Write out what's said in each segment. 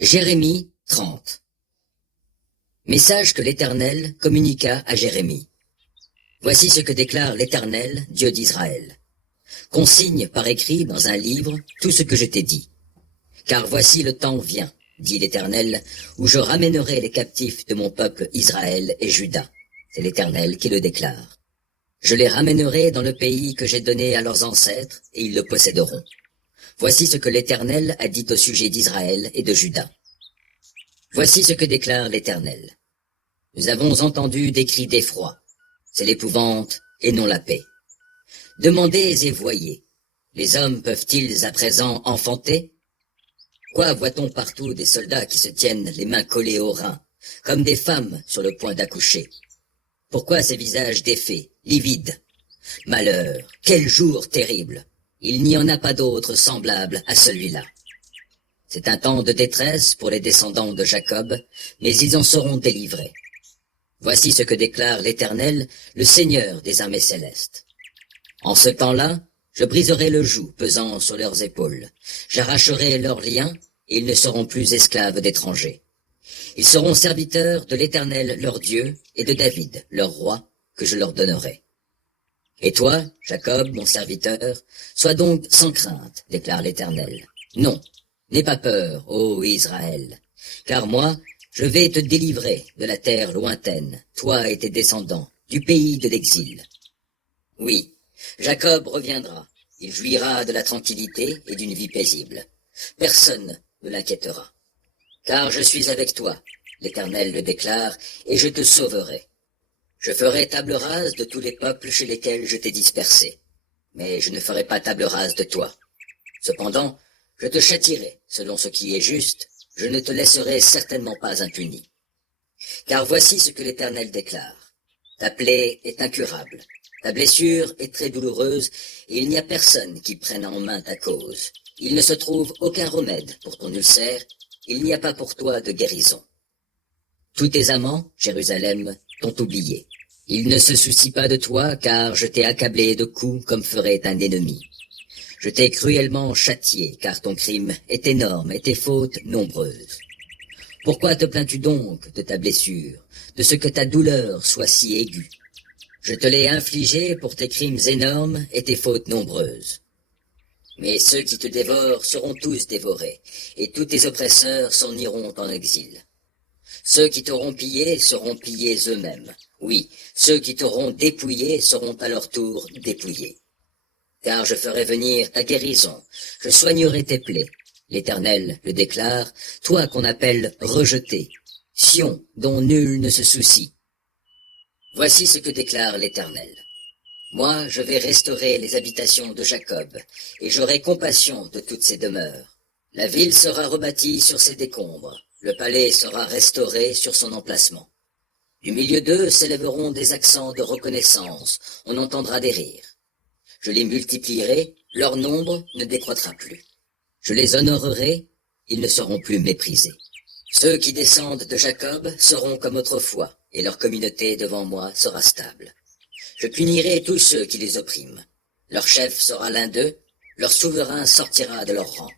Jérémie 30. Message que l'Éternel communiqua à Jérémie. Voici ce que déclare l'Éternel, Dieu d'Israël. Consigne par écrit dans un livre tout ce que je t'ai dit. Car voici le temps vient, dit l'Éternel, où je ramènerai les captifs de mon peuple Israël et Juda. C'est l'Éternel qui le déclare. Je les ramènerai dans le pays que j'ai donné à leurs ancêtres, et ils le posséderont. Voici ce que l'Éternel a dit au sujet d'Israël et de Juda. Voici ce que déclare l'Éternel. Nous avons entendu des cris d'effroi. C'est l'épouvante et non la paix. Demandez et voyez. Les hommes peuvent-ils à présent enfanter? Quoi voit-on partout des soldats qui se tiennent les mains collées aux reins, comme des femmes sur le point d'accoucher? Pourquoi ces visages défaits, livides? Malheur, quel jour terrible! Il n'y en a pas d'autre semblable à celui-là. C'est un temps de détresse pour les descendants de Jacob, mais ils en seront délivrés. Voici ce que déclare l'Éternel, le Seigneur des armées célestes. En ce temps-là, je briserai le joug pesant sur leurs épaules. J'arracherai leurs liens, et ils ne seront plus esclaves d'étrangers. Ils seront serviteurs de l'Éternel leur Dieu et de David leur roi, que je leur donnerai. Et toi, Jacob, mon serviteur, sois donc sans crainte, déclare l'Éternel. Non, n'aie pas peur, ô Israël, car moi, je vais te délivrer de la terre lointaine, toi et tes descendants, du pays de l'exil. Oui, Jacob reviendra, il jouira de la tranquillité et d'une vie paisible. Personne ne l'inquiétera. Car je suis avec toi, l'Éternel le déclare, et je te sauverai. Je ferai table rase de tous les peuples chez lesquels je t'ai dispersé, mais je ne ferai pas table rase de toi. Cependant, je te châtierai selon ce qui est juste, je ne te laisserai certainement pas impuni. Car voici ce que l'Éternel déclare. Ta plaie est incurable, ta blessure est très douloureuse, et il n'y a personne qui prenne en main ta cause. Il ne se trouve aucun remède pour ton ulcère, il n'y a pas pour toi de guérison. Tous tes amants, Jérusalem, t'ont oublié. Ils ne se soucient pas de toi, car je t'ai accablé de coups comme ferait un ennemi. Je t'ai cruellement châtié, car ton crime est énorme et tes fautes nombreuses. Pourquoi te plains-tu donc de ta blessure, de ce que ta douleur soit si aiguë? Je te l'ai infligée pour tes crimes énormes et tes fautes nombreuses. Mais ceux qui te dévorent seront tous dévorés, et tous tes oppresseurs s'en iront en exil. Ceux qui t'auront pillé seront pillés eux-mêmes. Oui, ceux qui t'auront dépouillé seront à leur tour dépouillés. Car je ferai venir ta guérison, je soignerai tes plaies. L'Éternel le déclare, toi qu'on appelle rejeté, Sion dont nul ne se soucie. Voici ce que déclare l'Éternel. Moi, je vais restaurer les habitations de Jacob, et j'aurai compassion de toutes ses demeures. La ville sera rebâtie sur ses décombres, le palais sera restauré sur son emplacement. Du milieu d'eux s'élèveront des accents de reconnaissance, on entendra des rires. Je les multiplierai, leur nombre ne décroîtra plus. Je les honorerai, ils ne seront plus méprisés. Ceux qui descendent de Jacob seront comme autrefois, et leur communauté devant moi sera stable. Je punirai tous ceux qui les oppriment. Leur chef sera l'un d'eux, leur souverain sortira de leur rang.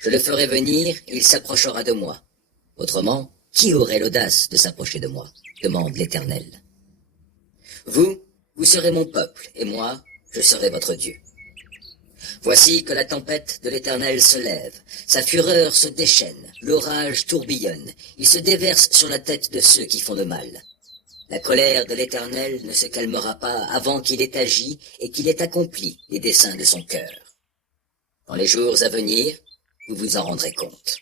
Je le ferai venir, il s'approchera de moi. Autrement, qui aurait l'audace de s'approcher de moi? Demande l'Éternel. Vous serez mon peuple, et moi, je serai votre Dieu. Voici que la tempête de l'Éternel se lève, sa fureur se déchaîne, l'orage tourbillonne, il se déverse sur la tête de ceux qui font le mal. La colère de l'Éternel ne se calmera pas avant qu'il ait agi et qu'il ait accompli les desseins de son cœur. Dans les jours à venir, vous vous en rendrez compte.